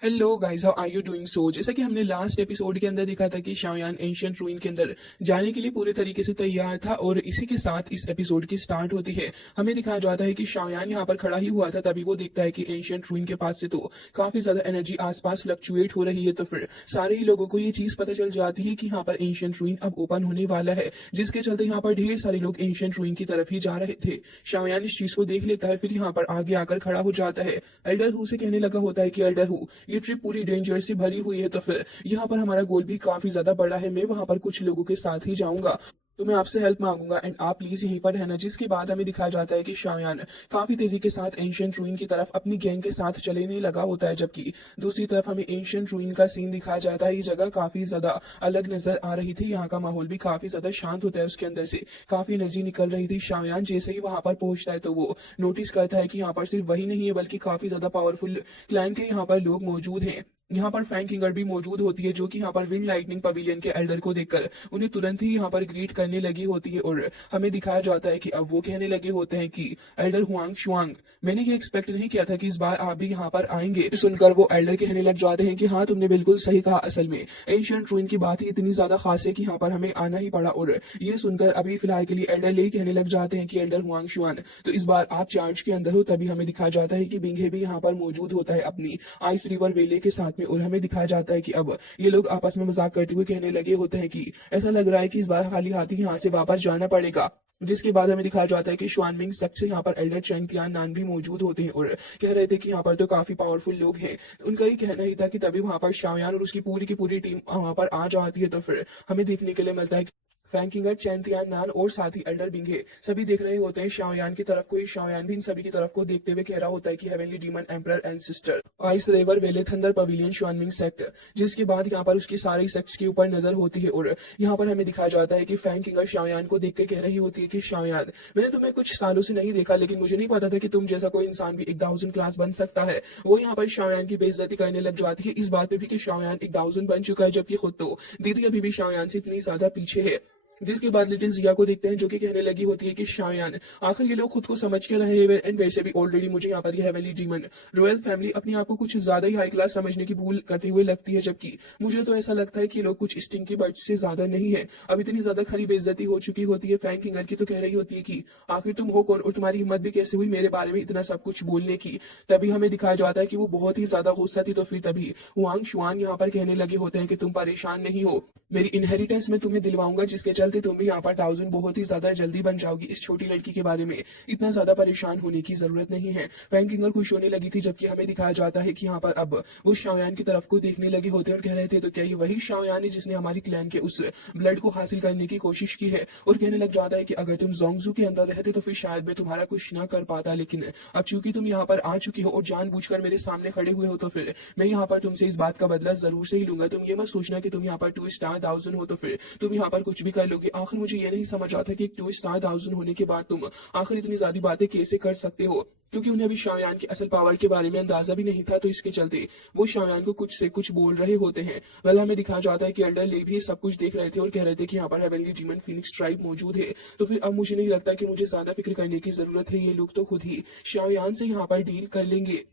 Hello guys, how are you doing? So जैसा कि हमने लास्ट एपिसोड के अंदर देखा था कि शाओयान एंशिएंट रूइन के अंदर जाने के लिए पूरे तरीके से तैयार था और इसी के साथ इस एपिसोड की स्टार्ट होती है। हमें दिखाया जाता है कि शाओयान यहाँ पर खड़ा ही हुआ था, तभी वो देखता है कि एंशिएंट रूइन के पास से तो काफी ज्यादा एनर्जी आसपास फ्लक्चुएट हो रही है। तो फिर सारे ही लोगों को ये चीज पता चल जाती है कि यहाँ पर एंशिएंट रूइन अब ओपन होने वाला है, जिसके चलते यहाँ पर ढेर सारे लोग एंशिएंट रूइन की तरफ ही जा रहे थे। शाओयान इस चीज को देख लेता है, फिर यहाँ पर आगे आकर खड़ा हो जाता है। एल्डर हु से कहने लगा होता है कि एल्डर हु, ये ट्रिप पूरी डेंजर से भरी हुई है, तो फिर यहाँ पर हमारा गोल भी काफी ज्यादा बड़ा है। मैं वहां पर कुछ लोगों के साथ ही जाऊंगा, तो मैं आपसे हेल्प मांगूंगा एंड आप प्लीज यहीं पर रहना। जिसके बाद हमें दिखाया जाता है कि शाओयान काफी तेजी के साथ एंशिएंट रूइन की तरफ अपनी गैंग के साथ चलने लगा होता है, जबकि दूसरी तरफ हमें एंशिएंट रूइन का सीन दिखाया जाता है। ये जगह काफी ज्यादा अलग नजर आ रही थी, यहाँ का माहौल भी काफी ज्यादा शांत होता है, उसके अंदर से काफी एनर्जी निकल रही थी। शाओयान जैसे ही वहां पर पहुंचता है तो वो नोटिस करता है कि यहाँ पर सिर्फ वही नहीं है बल्कि काफी ज्यादा पावरफुल क्लैन के यहाँ पर लोग मौजूद हैं। यहाँ पर फ्रैंक किंगर भी मौजूद होती है, जो कि यहाँ पर विंड लाइटनिंग पवेलियन के एल्डर को देखकर उन्हें तुरंत ही यहाँ पर ग्रीट करने लगी होती है। और हमें दिखाया जाता है कि अब वो कहने लगे होते हैं कि एल्डर हुआंग शुआंग, मैंने ये एक्सपेक्ट नहीं किया था कि इस बार आप भी यहाँ पर आएंगे। सुनकर वो एल्डर कहने लग जाते हैं कि हाँ, तुमने बिल्कुल सही कहा, असल में एंशिएंट रूइन की बात ही इतनी ज्यादा खास है कि यहाँ पर हमें आना ही पड़ा। और ये सुनकर अभी फिलहाल के लिए एल्डर ले कहने लग जाते हैं कि एल्डर हुआंग शुआन, तो इस बार आप चार्ज के अंदर हो। तभी हमें दिखाया जाता है कि बिंगे भी यहाँ पर मौजूद होता है अपनी आइस रिवर वेले के साथ में, और हमें दिखाया जाता है कि अब ये लोग आपस में मजाक करते हुए कहने लगे होते हैं कि ऐसा लग रहा है कि इस बार खाली हाथ ही यहाँ से वापस जाना पड़ेगा। जिसके बाद हमें दिखाया जाता है कि शुआनमिंग सेक्ट से यहाँ पर एल्डर चैंग तियान नान भी मौजूद होते हैं और कह रहे थे कि यहाँ पर तो काफी पावरफुल लोग हैं। उनका ही कहना ही था कि तभी वहां पर शाओयान और उसकी पूरी की पूरी टीम वहां पर आ जाती है। तो फिर हमें देखने के लिए मिलता है फ्रैंकिंगर, चैन तियान नान और साथ ही एल्डर बिंगे सभी देख रहे होते हैं शाओयान की तरफ को। ही शाओयान भी इन सभी की तरफ को देखते हुए कह रहा होता है कि heavenly demon emperor and sister ice river valley thunder pavilion शुआनमिंग sect. जिसके बाद यहाँ पर उसकी सारी सेक्ट्स के ऊपर नजर होती है और यहाँ पर हमें दिखाया जाता है कि फ्रैंकिंगर शाओयान को देख के कह रही होती है कि शाओयान, मैंने तुम्हें कुछ सालों से नहीं देखा, लेकिन मुझे नहीं पता था कि तुम जैसा कोई इंसान भी 1000 क्लास बन सकता है। वो यहाँ पर शाओयान की बेइज्जती करने लग जाती है, इस बात पे भी कि शाओयान 1000 बन चुका है, जबकि खुद तो दीदी अभी भी शाओयान से इतनी ज्यादा पीछे है। जिसके बाद लिटिल जिया को देखते हैं, जो कि कहने लगी होती है कि शाओयान, आखिर ये लोग खुद को समझ के रहे हैं एंड वैसे भी ऑलरेडी मुझे यहाँ पर ये हेवनली डीमन रॉयल फैमिली अपने आप को कुछ ज्यादा ही हाई क्लास समझने की भूल करते हुए लगती है, जबकि मुझे तो ऐसा लगता है कि ये लोग कुछ स्टिंकी बर्ड्स से ज्यादा नहीं है। अब इतनी ज्यादा खरी बेइज्जती हो चुकी होती है फ्रैंक किंगर की, तो कह रही होती है कि आखिर तुम हो कौन और तुम्हारी हिम्मत भी कैसे हुई मेरे बारे में इतना सब कुछ बोलने की। तभी हमें दिखाया जाता है कि वो बहुत ही ज्यादा गुस्सा थी। तो फिर तभी हुआंग शुआन यहाँ पर कहने लगे होते हैं कि तुम परेशान नहीं हो, मेरी इनहेरिटेंस में तुम्हें दिलवाऊंगा, जिसके चलते तुम भी यहाँ पर 1000 बहुत ही ज्यादा जल्दी बन जाओगी। इस छोटी लड़की के बारे में इतना ज्यादा परेशान होने की जरूरत नहीं है। फ्रैंक किंगर खुश होने लगी थी, जबकि हमें दिखाया जाता है कि यहाँ पर अब वो शाओयान की तरफ को देखने लगे होते हैं और कह रहे थे, तो क्या ये वही शाओयान है जिसने हमारी क्लैन के उस ब्लड को हासिल करने की कोशिश की है? और कहने लग जाता है कि अगर तुम जोंगजू के अंदर रहते तो फिर शायद मैं तुम्हारा कुछ ना कर पाता, लेकिन अब चूंकि तुम यहाँ पर आ चुकी हो और जानबूझकर मेरे सामने खड़े हुए हो, तो फिर मैं यहाँ पर तुमसे इस बात का बदला जरूर से ही लूंगा। तुम ये मत सोचना कि तुम यहाँ पर 2 स्टार 1000 हो तो फिर तुम यहाँ पर कुछ भी कर लोगे। आखिर मुझे ये नहीं समझ आता कि 2 स्टार 1000 होने के बाद तुम आखिर इतनी ज्यादा बातें कैसे कर सकते हो, क्योंकि उन्हें अभी शाओयान की असल पावर के बारे में अंदाजा भी नहीं था। तो इसके चलते वो शाओयान को कुछ से कुछ बोल रहे होते हैं। वेल, हमें दिखाया जाता है कि एल्डर ले भी सब कुछ देख रहे थे और कह रहे थे कि यहाँ पर हेवनली डीमन फीनिक्स ट्राइब मौजूद है। तो फिर अब मुझे नहीं लगता कि मुझे ज्यादा फिक्र करने की जरूरत है, ये लोग तो खुद ही शाओयान से यहाँ पर डील कर लेंगे।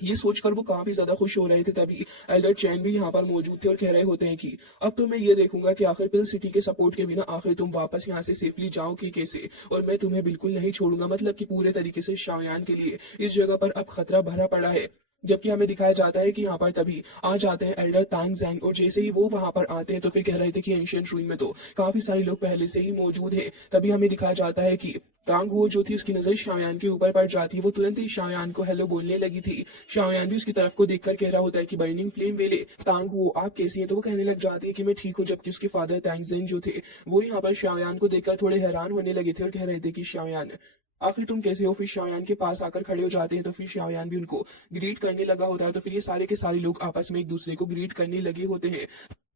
ये सोचकर वो काफी ज्यादा खुश हो रहे थे। तभी एल्डर चैन भी यहाँ पर मौजूद थे और कह रहे होते हैं कि अब तो मैं ये देखूंगा कि आखिर पिल सिटी के सपोर्ट के बिना आखिर तुम वापस यहाँ से सेफली जाओ कि कैसे, और मैं तुम्हें बिल्कुल नहीं छोड़ूंगा। मतलब कि पूरे तरीके से शाओयान के लिए इस जगह पर अब खतरा भरा पड़ा है। जबकि हमें दिखाया जाता है कि यहाँ पर तभी आ जाते हैं एल्डर तांग जैंग, और जैसे ही वो वहां पर आते हैं तो फिर कह रहे थे कि एंशिएंट रूइन में तो काफी सारे लोग पहले से ही मौजूद हैं। तभी हमें दिखाया जाता है कि तांग हो जो थी, उसकी नजर शाओयान के ऊपर पड़ जाती है। वो तुरंत ही शाओयान को हेलो बोलने लगी थी। शाओयान भी उसकी तरफ को देखकर कह रहा होता है कि बर्निंग फ्लेम वेले तांग हो, आप कैसी हैं? तो वो कहने लग जाती है कि मैं ठीक हूँ। जबकि उसके फादर तांग जेन जो थे वो यहाँ पर शाओयान को देखकर थोड़े हैरान होने लगे थे और कह रहे थे कि शाओयान, आखिर तुम कैसे हो? फिर शाओयान के पास आकर खड़े हो जाते हैं, तो फिर शाओयान भी उनको ग्रीट करने लगा होता है। तो फिर ये सारे के सारे लोग आपस में एक दूसरे को ग्रीट करने लगे होते हैं।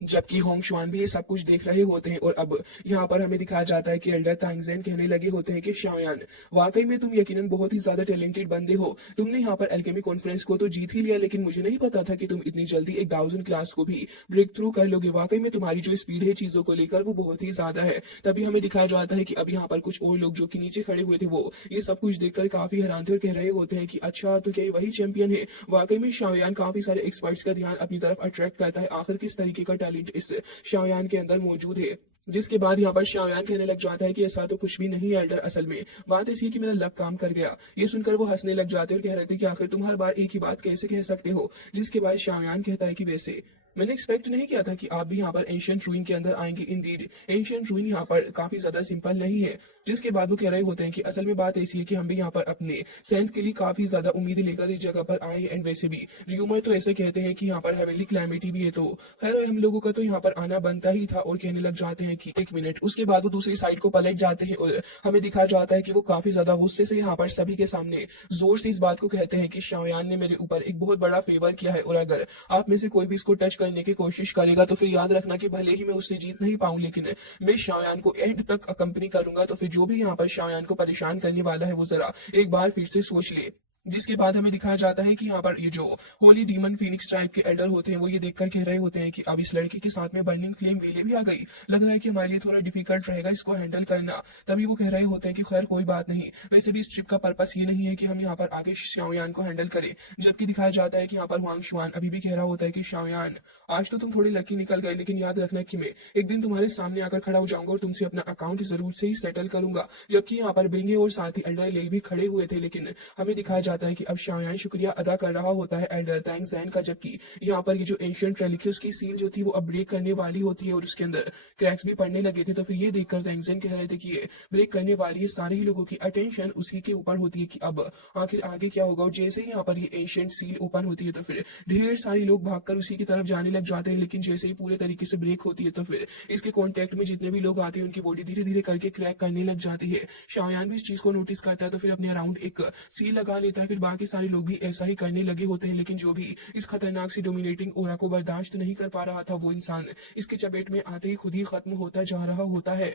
जबकि होंग शुआन भी ये सब कुछ देख रहे होते हैं और अब यहाँ पर हमें दिखाया जाता है कि एल्डर तांगजेन कहने लगे होते हैं कि शाओयान, वाकई में तुम यकीनन बहुत ही ज्यादा टैलेंटेड बंदे हो। तुमने यहाँ पर एल्केमी कॉन्फ्रेंस को तो जीत ही लिया, लेकिन मुझे नहीं पता था कि तुम इतनी जल्दी एक दाउजन क्लास को भी ब्रेक थ्रू कर लोगे। वाकई में तुम्हारी जो स्पीड है चीजों को लेकर वो बहुत ही ज्यादा है। तभी हमें दिखाया जाता है कि अब यहाँ पर कुछ और लोग जो कि नीचे खड़े हुए थे वो ये सब कुछ देखकर काफी हैरान थे और कह रहे होते हैं कि अच्छा, तो क्या ये वही चैंपियन है। वाकई में शाओयान काफी सारे एक्सपर्ट्स का ध्यान अपनी तरफ अट्रैक्ट करता है। आखिर किस तरीके का टैलेंट इस शाओयान के अंदर मौजूद है। जिसके बाद यहाँ पर शाओयान कहने लग जाता है कि ऐसा तो कुछ भी नहीं है एल्डर, असल में बात ऐसी है कि मेरा लक काम कर गया। ये सुनकर वो हंसने लग जाते हैं और कह रहे थे कि आखिर तुम हर बार एक ही बात कैसे कह सकते हो। जिसके बाद शाओयान कहता है कि वैसे मैंने एक्सपेक्ट नहीं किया था कि आप भी यहाँ पर एंशिएंट रूइन के अंदर आएंगे। इंडीड एंशिएंट रूइन यहाँ पर काफी ज्यादा सिंपल नहीं है। जिसके बाद वो कह रहे होते हैं कि असल में बात ऐसी है कि हम भी यहाँ पर अपने सेंथ के लिए काफी ज्यादा उम्मीदें लेकर इस जगह पर आए हैं। एंड वैसे भी र्यूमर तो ऐसे कहते हैं कि यहाँ पर हेवनली क्लैमिटी भी है, तो खैर हम लोगों का तो यहाँ पर आना बनता ही था। और कहने लग जाते हैं कि एक मिनट। उसके बाद वो दूसरी साइड को पलट जाते हैं और हमें दिखाया जाता है कि वो काफी ज्यादा गुस्से से यहाँ पर सभी के सामने जोर से इस बात को कहते हैं कि शाओयान ने मेरे ऊपर एक बहुत बड़ा फेवर किया है और अगर आप में से कोई भी इसको टच करने की कोशिश करेगा तो फिर याद रखना कि भले ही मैं उससे जीत नहीं पाऊं, लेकिन मैं शाओयान को एंड तक अकंपनी करूंगा। तो फिर जो भी यहाँ पर शाओयान को परेशान करने वाला है वो जरा एक बार फिर से सोच ले। जिसके बाद हमें दिखाया जाता है कि यहाँ पर ये जो होली डीमन फीनिक्स टाइप के एल्डर होते हैं वो ये देखकर कह रहे होते हैं कि अब इस लड़के के साथ में बर्निंग फ्लेम वेले भी आ गई। लग रहा है कि हमारे लिए थोड़ा डिफिकल्ट रहेगा इसको हैंडल करना। तभी वो कह रहे होते हैं कि खैर कोई बात नहीं, वैसे भी इस ट्रिप का पर्पस ये नहीं है कि हम यहाँ पर आगे शाओयान को हैंडल करें। जबकि दिखाया जाता है कि यहाँ पर हुआंग शुआन अभी भी कह रहा होता है कि शाओयान, आज तो तुम थोड़े लकी निकल गए, लेकिन याद रखना कि मैं एक दिन तुम्हारे सामने आकर खड़ा हो जाऊंगा और तुमसे अपना अकाउंट जरूर से ही सेटल करूंगा। जबकि यहाँ पर बिंगे और साथ ही एल्डर ले भी खड़े हुए थे, लेकिन हमें दिखाया जाता है कि अब शाओयान शुक्रिया अदा कर रहा होता है एल्डर तांगजेन का। जबकि यहाँ पर ये जो एंशिएंट रेलिक है उसकी सील जो थी वो अब ब्रेक करने वाली होती है और उसके अंदर क्रैक्स भी पड़ने लगे थे। तो फिर ये देखकर तांगजेन कह रहे थे कि ये ब्रेक करने वाली है, सारे ही लोगों की अटेंशन उसी के ऊपर होती है कि अब आखिर आगे क्या होगा। और जैसे ही यहाँ पर ये एंशिएंट सील ओपन होती है तो फिर ढेर सारे लोग भागकर उसी की तरफ जाने लग जाते हैं। लेकिन जैसे ही पूरे तरीके से ब्रेक होती है तो फिर इसके कॉन्टेक्ट में जितने भी लोग आते हैं उनकी बॉडी धीरे धीरे करके क्रैक करने लग जाती है। शाओयान भी इस चीज को नोटिस करता है तो फिर अपने अराउंड एक सील लगा लेता है। फिर बाकी सारे लोग भी ऐसा ही करने लगे होते हैं, लेकिन जो भी इस खतरनाक सी डोमिनेटिंग ओरा को बर्दाश्त नहीं कर पा रहा था वो इंसान इसके चपेट में आते ही खुद ही खत्म होता जा रहा होता है।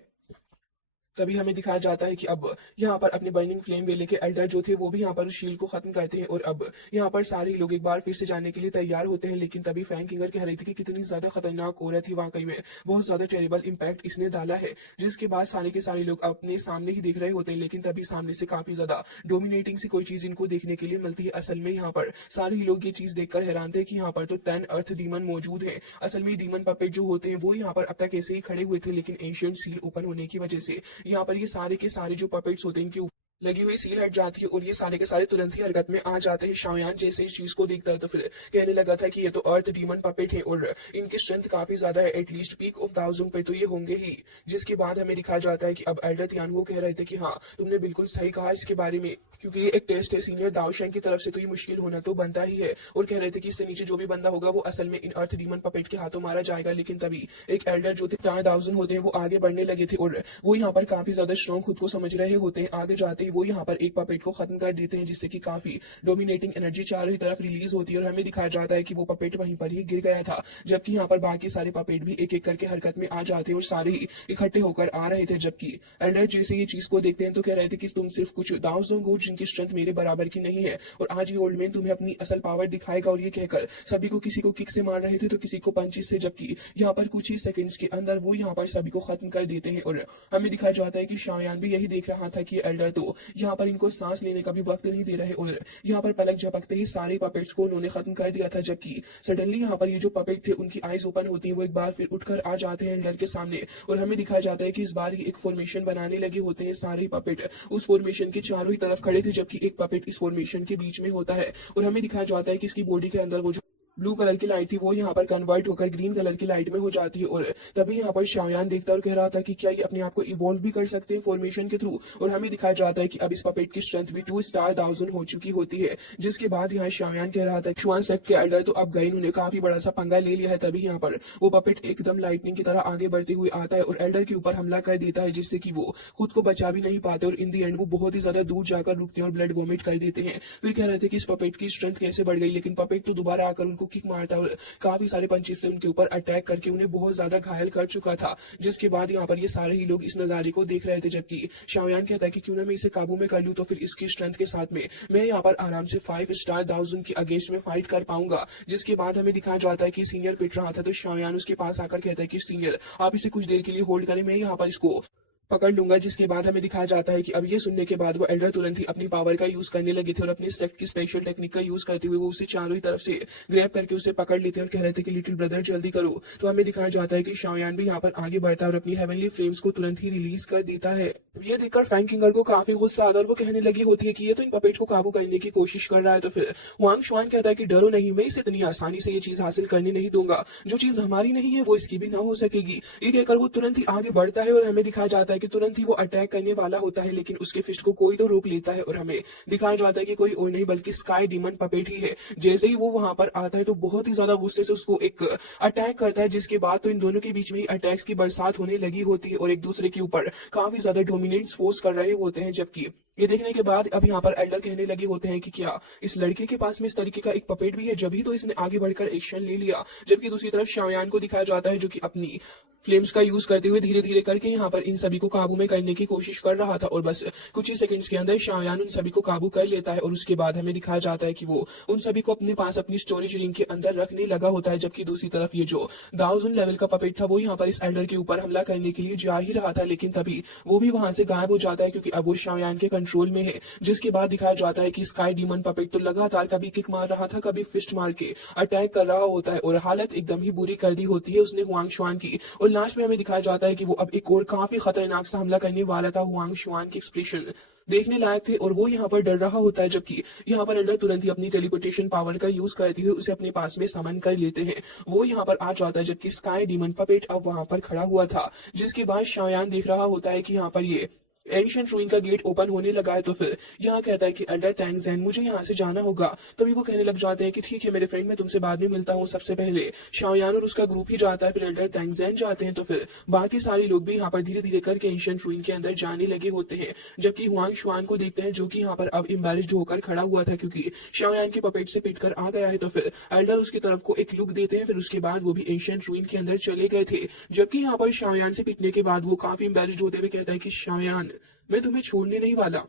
तभी हमें दिखाया जाता है कि अब यहाँ पर अपने बर्निंग फ्लेम वेले के एल्डर जो थे वो भी यहाँ पर उस शील्ड को खत्म करते हैं और अब यहाँ पर सारे लोग एक बार फिर से जाने के लिए तैयार होते हैं। लेकिन तभी फैंग किंगर कह रही थी कि कितनी ज्यादा खतरनाक औरत थी, वाकई में बहुत ज्यादा टेरिबल इंपैक्ट इसने डाला है। जिसके बाद सारे के सारे लोग अपने सामने ही देख रहे होते हैं, लेकिन तभी सामने से काफी ज्यादा डोमिनेटिंग सी कोई चीज इनको देखने के लिए मिलती है। असल में यहाँ पर सारे ही लोग ये चीज देखकर हैरान थे कि यहाँ पर तो 10 अर्थ डीमन मौजूद है। असल में डीमन पपेट जो होते हैं वो यहाँ पर अब तक ऐसे ही खड़े हुए थे, लेकिन एंशिएंट सील ओपन होने की वजह से यहाँ पर ये सारे के सारे जो पपेट्स होते हैं इनके लगी हुई सील हट जाती है और ये सारे के सारे तुरंत ही हरकत में आ जाते हैं। शाओयान जैसे इस चीज को देखता है तो फिर कहने लगा था कि ये तो अर्थ डीमन पपेट है और इनकी स्ट्रेंथ काफी ज्यादा है, एटलीस्ट पीक ऑफ दाउजों पे तो ये होंगे ही। जिसके बाद हमें दिखाया जाता है कि अब एल्डर तियानवो कह रहे थे कि हाँ तुमने बिल्कुल सही कहा इसके बारे में, क्योंकि ये एक टेस्ट है सीनियर दाओशेंग की तरफ से, तो ये मुश्किल होना तो बनता ही है। और कह रहे थे कि इससे नीचे जो भी बंदा होगा वो असल में इन अर्थ डीमन पपेट के हाथों मारा जाएगा। लेकिन तभी एक एल्डर जो थे 4000 होते हैं वो आगे बढ़ने लगे थे और वो यहाँ पर काफी ज्यादा स्ट्रॉन्ग खुद को समझ रहे होते हैं। आगे जाते ही वो यहाँ पर एक पपेट को खत्म कर देते हैं, जिससे कि काफी डोमिनेटिंग एनर्जी चारों ही तरफ रिलीज होती है और हमें दिखाया जाता है कि वो पपेट वहीं पर ही गिर गया था। जबकि यहाँ पर बाकी सारे पपेट भी एक एक करके हरकत में आ जाते हैं और सारे ही इकट्ठे होकर आ रहे थे। जबकि एल्डर जैसे ये चीज को देखते हैं तो कह रहे थे कि तुम सिर्फ कुछ दाओजोंग हो जिनकी स्ट्रेंथ मेरे बराबर की नहीं है और आज ये ओल्ड मैन तुम्हें अपनी असल पावर दिखाएगा। और ये कहकर सभी को किसी को किक से मार रहे थे तो किसी को पंचिस से, जबकि यहाँ पर कुछ ही सेकंड्स के अंदर वो यहाँ पर सभी को खत्म कर देते हैं। और हमें दिखाया जाता है कि शाओयान भी यही देख रहा था कि एल्डर तो यहाँ पर इनको सांस लेने का भी वक्त नहीं दे रहे और यहाँ पर पलक झपकते ही सारे पपेट्स को उन्होंने खत्म कर दिया था। जबकि सडनली यहाँ पर ये जो पपेट थे उनकी आईज ओपन होती है, वो एक बार फिर उठकर आ जाते हैं एल्डर के सामने और हमें दिखाया जाता है कि इस बार ये एक फॉर्मेशन बनाने लगे होते हैं। सारे पपेट उस फॉर्मेशन के चारों ही तरफ खड़े थे, जबकि एक पपेट इस फॉर्मेशन के बीच में होता है और हमें दिखाया जाता है कि इसकी बॉडी के अंदर वो जो ब्लू कलर की लाइट थी वो यहाँ पर कन्वर्ट होकर ग्रीन कलर की लाइट में हो जाती है। और तभी यहाँ पर शाओयान देखता है और कह रहा था कि क्या ये अपने आप को इवॉल्व भी कर सकते हैं फॉर्मेशन के थ्रू। और हमें दिखाया जाता है कि अब इस पपेट की स्ट्रेंथ भी 2 स्टार 1000 हो चुकी होती है। जिसके बाद यहाँ शाओयान कह रहा था शुआन सेक्ट के एल्डर तो अब गए, उन्होंने काफी बड़ा सा पंगा ले लिया है। तभी यहाँ पर वो पपेट एकदम लाइटनिंग की तरह आगे बढ़ते हुए आता है और एल्डर के ऊपर हमला कर देता है, जिससे कि वो खुद को बचा भी नहीं पाते और इन दी एंड वो बहुत ही ज्यादा दूर जाकर रुकते हैं और ब्लड वॉमिट कर देते हैं। फिर कह रहे थे कि इस पपेट की स्ट्रेंथ कैसे बढ़ गई, लेकिन पपेट तो दोबारा आकर उनको किक मारता है और काफी सारे पंचेस से उनके ऊपर अटैक करके उन्हें बहुत ज्यादा घायल कर चुका था। जिसके बाद यहाँ पर ये सारे ही लोग इस नजारे को देख रहे थे, जबकि शाओयान कहता है कि क्यों ना मैं इसे काबू में कर लूं, तो फिर इसकी स्ट्रेंथ के साथ में मैं यहाँ पर आराम से 5 स्टार दाओजुन के अगेंस्ट में फाइट कर पाऊंगा। जिसके बाद हमें दिखाया जाता है कि सीनियर पिट रहा था, तो शाओयान उसके पास आकर कहता है कि सीनियर आप इसे कुछ देर के लिए होल्ड करें, मैं यहाँ पर इसको पकड़ लूंगा। जिसके बाद हमें दिखाया जाता है कि अब ये सुनने के बाद वो एल्डर तुरंत ही अपनी पावर का यूज करने लगे थे और अपनी सेक्ट की स्पेशल टेक्निक का यूज करते हुए वो उसे चारों ही तरफ से ग्रैब करके उसे पकड़ लेते हैं और कह रहे थे कि लिटिल ब्रदर जल्दी करो। तो हमें दिखाया जाता है कि शाओयान भी यहाँ पर आगे बढ़ता है और अपनी हेवनली फ्लेम्स को तुरंत ही रिलीज कर देता है। तो ये देखकर फ्रैंक किंगर को काफी गुस्सा आता है और वो कहने लगी होती है कि ये तो इन पपेट को काबू करने की कोशिश कर रहा है। तो फिर वांग शुआन कहता है कि डरो नहीं, मैं इसे इतनी आसानी से ये चीज हासिल करने नहीं दूंगा, जो चीज हमारी नहीं है वो इसकी भी ना हो सकेगी। ये कहकर वो तुरंत ही आगे बढ़ता है और हमें दिखाया जाता है कि तुरंत ही वो अटैक करने वाला होता है, लेकिन उसके फिस्ट को कोई तो रोक लेता है और हमें दिखाया जाता है कि कोई और नहीं बल्कि स्काई डीमन पपेट ही है। जैसे ही वो वहां पर आता है तो बहुत ही ज्यादा गुस्से से उसको एक अटैक करता है, जिसके बाद तो इन दोनों के बीच में ही अटैक्स की बरसात होने लगी होती है और एक दूसरे के ऊपर काफी ज्यादा डोमिनेंस फोर्स कर रहे होते हैं। जबकि ये देखने के बाद अब यहाँ पर एल्डर कहने लगे होते हैं कि क्या इस लड़के के पास में इस तरीके का एक पपेट भी है, जब ही तो इसने आगे बढ़कर एक्शन ले लिया। जबकि दूसरी तरफ शाओयान को दिखाया जाता है जो कि अपनी फ्लेम्स का यूज करते हुए धीरे धीरे करके यहाँ पर इन सभी को काबू में करने की कोशिश कर रहा था और बस कुछ ही सेकंड्स के अंदर शाओयान उन सभी को काबू कर लेता है और उसके बाद हमें दिखाया जाता है कि वो उन सभी को अपने पास अपनी स्टोरेज रिंग के अंदर रखने लगा होता है। जबकि दूसरी तरफ ये जो दाओजुन लेवल का पपेट था वो यहाँ पर इस एल्डर के ऊपर हमला करने के लिए जा ही रहा था, लेकिन तभी वो भी वहां से गायब हो जाता है क्योंकि अब वो शाओयान के कंट्रोल में है। जिसके बाद दिखाया जाता है कि स्काई डीमन पपेट तो लगातार कभी किक मार रहा था, कभी फिस्ट मार के अटैक कर रहा होता है और हालत एकदम ही बुरी कर दी होती है उसने हुआंग शुआन की। और लास्ट में हमें दिखाया जाता है कि वो अब एक और काफी खतरनाक सा हमला करने वाला था। हुआंग शुआन के एक्सप्रेशन देखने लायक थे और वो यहाँ पर डर रहा होता है, जबकि यहाँ पर एल्डर तुरंत ही अपनी टेलीपोर्टेशन पावर का यूज करते हुए उसे अपने पास में समन कर लेते हैं। वो यहाँ पर आ जाता है जबकि स्काई डीमन पपेट अब वहां पर खड़ा हुआ था। जिसके बाद शाओयान देख रहा होता है कि यहाँ पर ये एंशिएंट रूइन का गेट ओपन होने लगा है। तो फिर यहाँ कहता है कि एल्डर टैंगज़ेन मुझे यहाँ से जाना होगा। तभी वो कहने लग जाते हैं कि ठीक है मेरे फ्रेंड, मैं तुमसे बाद में मिलता हूँ। सबसे पहले शाओयान और उसका ग्रुप ही जाता है, फिर एल्डर टैंगज़ेन जाते हैं, तो फिर बाकी सारे लोग भी यहाँ पर धीरे धीरे करके एंशिएंट रूइन के अंदर जाने लगे होते हैं। जबकि हुआंग शुआन को देखते हैं जो कि यहाँ पर अब एम्बैरेस्ड होकर खड़ा हुआ था क्योंकि शाओयान के पपेट से पिट कर आ गया है। तो फिर एल्डर उसकी तरफ को एक लुक देते हैं, फिर उसके बाद वो भी एंशिएंट रूइन के अंदर चले गए थे। जबकि यहाँ पर शाओयान से पिटने के बाद वो काफी एम्बैरेस्ड होते हुए कहता है कि शाओयान मैं तुम्हें छोड़ने नहीं वाला।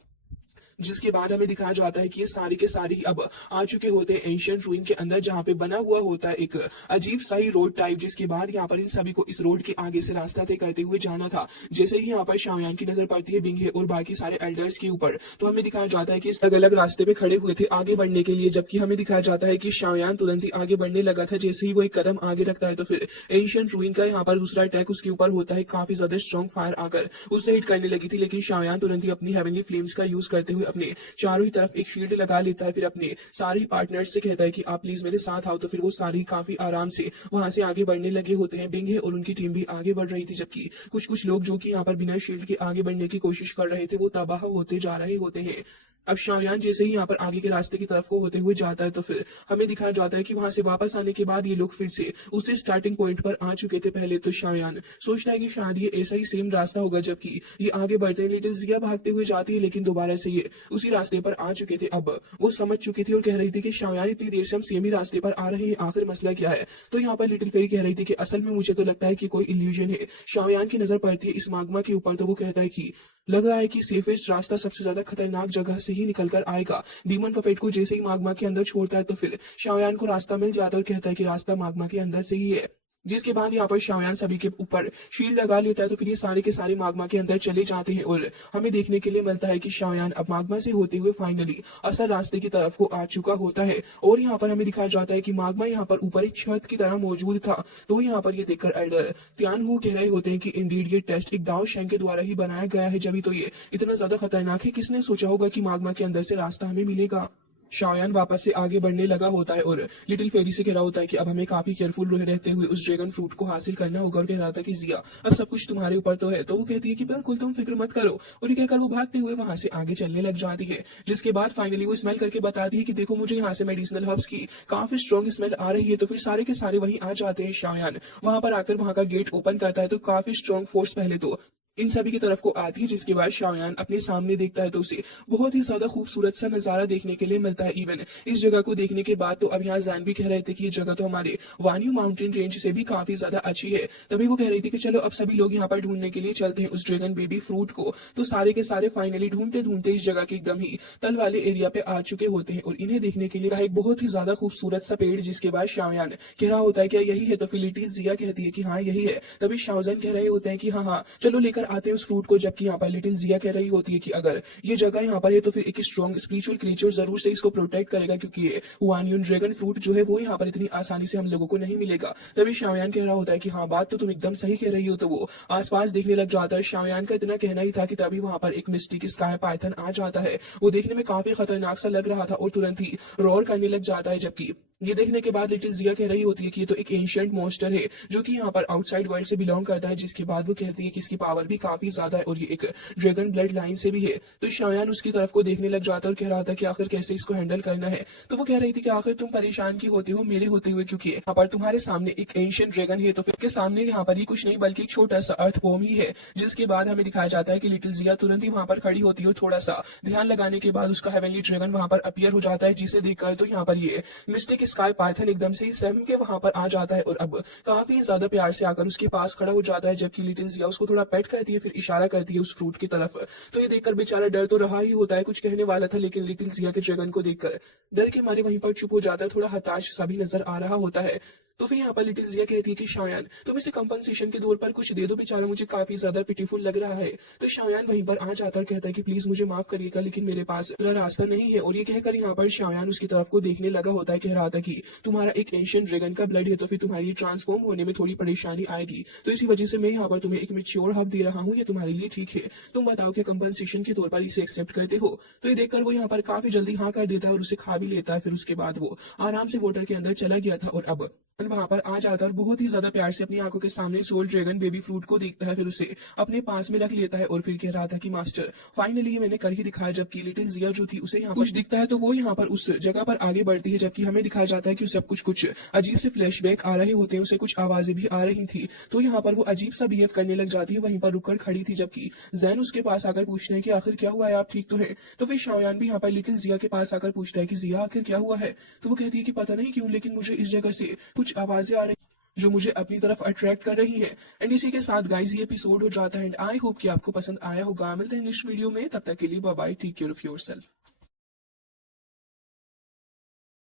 जिसके बाद हमें दिखाया जाता है कि ये सारे के सारे ही अब आ चुके होते हैं एंशिएंट रूइन के अंदर, जहाँ पे बना हुआ होता है एक अजीब सा ही रोड टाइप। जिसके बाद यहाँ पर इन सभी को इस रोड के आगे से रास्ता तय करते हुए जाना था। जैसे ही यहाँ पर शाओयान की नजर पड़ती है बिंगे और बाकी सारे एल्डर्स के ऊपर, तो हमें दिखाया जाता है कि अलग अलग रास्ते पे खड़े हुए थे आगे बढ़ने के लिए। जबकि हमें दिखाया जाता है कि शाओयान तुरंत ही आगे बढ़ने लगा था। जैसे ही वो एक कदम आगे रखता है तो फिर एंशिएंट रूइन का यहाँ पर दूसरा अटैक उसके ऊपर होता है। काफी ज्यादा स्ट्रॉन्ग फायर आकर उससे हिट करने लगी थी, लेकिन शाओयान तुरंत ही अपनी हेवनली फ्लेम्स का यूज करते हुए अपने चारों तरफ एक शील्ड लगा लेता है। फिर अपने सारे पार्टनर्स से कहता है कि आप प्लीज मेरे साथ आओ। तो फिर वो सारी काफी आराम से वहां से आगे बढ़ने लगे होते हैं। बिंगे और उनकी टीम भी आगे बढ़ रही थी, जबकि कुछ लोग जो कि यहाँ पर बिना शील्ड के आगे बढ़ने की कोशिश कर रहे थे वो तबाह होते जा रहे होते हैं। अब शाओयान जैसे ही यहाँ पर आगे के रास्ते की तरफ को होते हुए जाता है तो फिर हमें दिखाया जाता है कि वहां से वापस आने के बाद ये लोग फिर से उसी स्टार्टिंग पॉइंट पर आ चुके थे। पहले तो शाओयान सोचता है कि शायद ये ऐसा ही सेम रास्ता होगा, जबकि ये आगे बढ़ते हैं। लिटिल जिया भागते हुए जाती है, लेकिन दोबारा से ये उसी रास्ते पर आ चुके थे। अब वो समझ चुकी थी और कह रही थी कि शाओयान इतनी देर से हम सेम ही रास्ते पर आ रहे हैं, आखिर मसला क्या है। तो यहाँ पर लिटिल फेरी कह रही थी कि असल में मुझे तो लगता है कि कोई इल्यूजन है। शाओयान की नजर पड़ती है इस माग्मा के ऊपर, तो वो कहता है कि लग रहा है कि सेफेस्ट रास्ता सबसे ज्यादा खतरनाक जगह से ही निकल कर आएगा। डीमन पपेट को जैसे ही माग्मा के अंदर छोड़ता है तो फिर शाओयान को रास्ता मिल जाता है और कहता है कि रास्ता माग्मा के अंदर से ही है। जिसके बाद यहाँ पर शाओयान सभी के ऊपर शील्ड लगा लेता है। तो फिर ये सारे के सारे माग्मा के अंदर चले जाते हैं और हमें देखने के लिए मिलता है कि शाओयान अब माग्मा से होते हुए फाइनली असल रास्ते की तरफ को आ चुका होता है। और यहाँ पर हमें दिखाया जाता है कि माग्मा यहाँ पर ऊपर एक छत की तरह मौजूद था। तो यहाँ पर ये देखकर एल्डर त्यानहू कह रहे होते हैं कि इंडीड ये टेस्ट एक दाओ शेंग के द्वारा ही बनाया गया है, जब तो ये इतना ज्यादा खतरनाक है। किसने सोचा होगा कि माग्मा के अंदर से रास्ता हमें मिलेगा। शाओयान वापस से आगे बढ़ने लगा होता है और लिटिल फेरी से कह रहा होता है कि अब हमें काफी केयरफुल रहते हुए उस ड्रैगन फ्रूट को हासिल करना होगा। और कह रहा था कि जिया अब सब कुछ तुम्हारे ऊपर तो है। तो वो कहती है कि बिल्कुल तुम फिक्र मत करो, और ये कहकर वो भागते हुए वहां से आगे चलने लग जाती है। जिसके बाद फाइनली वो स्मेल करके बताती है कि देखो मुझे यहाँ से मेडिसिनल हर्ब्स की काफी स्ट्रॉन्ग स्मेल आ रही है। तो फिर सारे के सारे वहीं आ जाते हैं। शाओयान वहां पर आकर वहां का गेट ओपन करता है तो काफी स्ट्रॉन्ग फोर्स पहले तो इन सभी की तरफ को आती है, जिसके बाद शाओयान अपने सामने देखता है तो उसे बहुत ही ज्यादा खूबसूरत सा नजारा देखने के लिए मिलता है। इवन इस जगह को देखने के बाद तो अब यहाँ जैन भी कह रहे थे कि ये जगह तो हमारे वान्यू माउंटेन रेंज से भी काफी ज्यादा अच्छी है। तभी वो कह रही थी कि चलो अब सभी लोग यहाँ पर ढूंढने के लिए चलते हैं उस ड्रैगन बेबी फ्रूट को। तो सारे के सारे फाइनली ढूंढते ढूंढते इस जगह के एकदम ही तल वाले एरिया पे आ चुके होते हैं और इन्हें देखने के लिए एक बहुत ही ज्यादा खूबसूरत सा पेड़, जिसके बाद शाओयान कह रहा होता है क्या यही है, तो फिलिटी जिया कहती है कि हाँ यही है। तभी शाओजन कह रहे होते हैं कि हाँ हाँ चलो लेकर आते हैं उस फ्रूट को, जबकि यहाँ पर लिटिल जिया कह रही होती है कि अगर ये जगह यहाँ पर है तो फिर एक स्ट्रॉन्ग स्पिरिचुअल क्रीचर जरूर से इसको प्रोटेक्ट करेगा, क्योंकि ये वानियन ड्रैगन फ्रूट जो है वो यहाँ पर इतनी आसानी से हम लोगों को नहीं मिलेगा। तभी शाओयान कह रहा होता है कि हाँ बात तो तुम एकदम सही कह रही हो। तो वो आसपास देखने लग जाता है। शाओयान का इतना कहना ही था कि तभी वहां पर एक मिस्टिक स्काई पाइथन आ जाता है। वो देखने में काफी खतरनाक सा लग रहा था और तुरंत ही रोर करने लग जाता है। जबकि ये देखने के बाद लिटिल जिया कह रही होती है कि ये तो एक एंशिएंट मॉन्स्टर है जो कि यहाँ पर आउटसाइड वर्ल्ड से बिलोंग करता है, जिसके बाद वो कहती है कि इसकी पावर भी काफी ज्यादा है और ये एक ड्रैगन ब्लड लाइन से भी है। तो शाओयान उसकी तरफ को देखने लग जाता है और कह रहा था कि आखिर कैसे इसको हैंडल करना है। तो वो कह रही थी कि आखिर तुम परेशान की होती हो मेरे होते हुए, क्योंकि यहाँ पर तुम्हारे सामने एक एंशिएंट ड्रैगन है, तो फिर के सामने यहाँ पर ही कुछ नहीं बल्कि एक छोटा सा अर्थ फॉर्म ही है। जिसके बाद हमें दिखाया जाता है कि लिटिल जिया तुरंत ही वहां पर खड़ी होती है और थोड़ा सा ध्यान लगाने के बाद उसका हेवनली ड्रैगन वहां पर अपीयर हो जाता है, जिसे देखकर तो यहाँ पर ये मिस्टिक स्काई पाइथन एकदम से ही सहम के वहां पर आ जाता है और अब काफी ज्यादा प्यार से आकर उसके पास खड़ा हो जाता है। जबकि लिटिल जिया उसको थोड़ा पेट करती है, फिर इशारा करती है उस फ्रूट की तरफ। तो ये देखकर बेचारा डर तो रहा ही होता है, कुछ कहने वाला था लेकिन लिटिल जिया के ड्रैगन को देखकर डर के मारे वहीं पर चुप हो जाता है, थोड़ा हताश सा भी नजर आ रहा होता है। तो फिर यहाँ पर लिटिल जिया कहती है कि शाओयान तुम इसे कंपनसेशन के तौर पर कुछ दे दो, बेचारा मुझे काफी ज्यादा पिटीफुल लग रहा है। तो शाओयान वहीं पर आ जाता है, कहता है कि प्लीज मुझे माफ करिएगा लेकिन मेरे पास दूसरा रास्ता नहीं है। और ये कहकर यहाँ पर शाओयान उसकी तरफ को देखने लगा होता है, कह रहा था कि तुम्हारा एक एंशिएंट ड्रैगन का ब्लड है तो फिर तुम्हारी ट्रांसफॉर्म होने में थोड़ी परेशानी आएगी, तो इसी वजह से मैं यहाँ पर तुम्हें एक मेच्योर हब दे रहा हूँ, ये तुम्हारे लिए ठीक है। तुम बताओ कि कंपनसेशन के तौर पर इसे एक्सेप्ट करते हो। तो ये देखकर वो यहाँ पर काफी जल्दी हाँ कर देता है और उसे खा भी लेता है। फिर उसके बाद वो आराम से वाटर के अंदर चला गया था और अब वहां पर आ जाता है और बहुत ही ज्यादा प्यार से अपनी आंखों के सामने सोल ड्रैगन बेबी फ्रूट को देखता है, फिर उसे अपने पास में रख लेता है और फिर कह रहा था कि मास्टर फाइनली ये मैंने कर ही दिखाया। जबकि लिटिल जिया जो थी उसे यहाँ कुछ दिखता है तो वो यहाँ पर उस जगह पर आगे बढ़ती है, जबकि हमें दिखाया जाता है कि उसे अब कुछ अजीब से फ्लैशबैक आ रहे होते हैं, उसे कुछ आवाजें भी आ रही थी। तो यहाँ पर वो अजीब सा बिहेव करने लग जाती है, वहीं पर रुककर खड़ी थी। जबकि जैन उसके पास आकर पूछते हैं कि आखिर क्या हुआ है, आप ठीक तो है। तो फिर शाओयान भी यहाँ पर लिटिल जिया के पास आकर पूछता है कि जिया आखिर क्या हुआ है। तो वो कहती है कि पता नहीं क्यों लेकिन मुझे इस जगह से कुछ आवाजें आ रही जो मुझे अपनी तरफ अट्रैक्ट कर रही है। एंड इसी के साथ गाइस ये एपिसोड हो जाता है एंड आई होप कि आपको पसंद आया होगा। मिलते हैं नेक्स्ट वीडियो में, तब तक के लिए bye bye, take care of yourself.